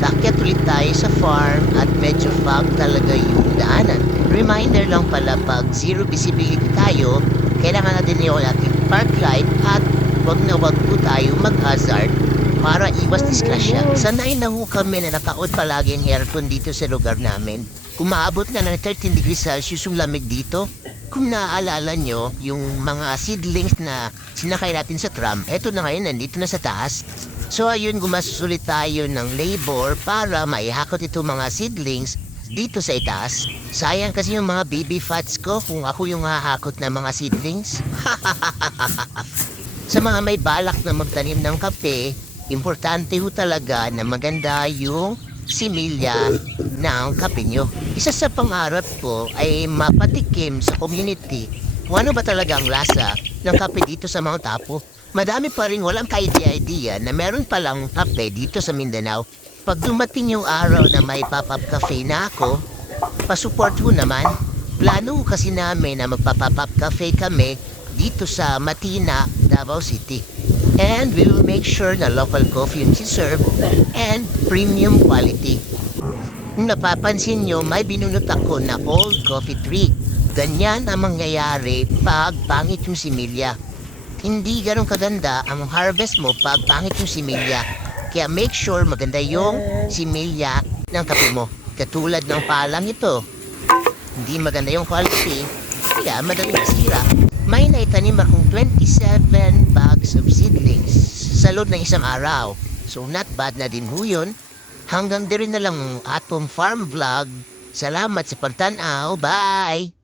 Naakyat ulit tayo sa farm at medyo fog talaga yung daanan. Reminder lang pala pag zero visibility tayo, kailangan natin yung ating park light at wag na wag po tayo mag-hazard para iwas disgrasya. Sanay na ho kami na nakaot palagi ang aircon dito sa lugar namin. Kung maabot na ng 13 degrees Celsius yung lamig dito, kung naaalala nyo, yung mga seedlings na sinakay natin sa tram, eto na ngayon, nandito na sa taas. So ayun, gumasusulit tayo ng labor para maihakot itong mga seedlings dito sa itaas. Sayang kasi yung mga baby fats ko kung ako yung hahakot ng mga seedlings. Sa mga may balak na magtanim ng kape, importante ho talaga na maganda yung similya ng kape nyo. Isa sa pangarap ko ay mapatikim sa community kung ano ba talaga ang lasa ng kape dito sa Mount Apo. Madami pa rin walang ka-idea na meron palang kape dito sa Mindanao. Pag dumating yung araw na may pop-up cafe na ako, pasupport ho naman. Plano kasi namin na magpa-pop-up cafe kami dito sa Matina, Davao City. And we will make sure na local coffee yung serve and premium quality. Kung napapansin nyo, may binunot ako na old coffee tree. Ganyan ang mangyayari pag pangit yung similya. Hindi ganun kaganda ang harvest mo pag pangit yung similya. Kaya make sure maganda yung similya ng kape mo. Katulad ng palang ito. Hindi maganda yung quality, kaya madaling masira. May naitanim akong 27 bags of seedlings sa loob ng isang araw. So not bad na din ho yun. Hanggang din na lang ang atong farm vlog. Salamat sa pagtanaw. Bye!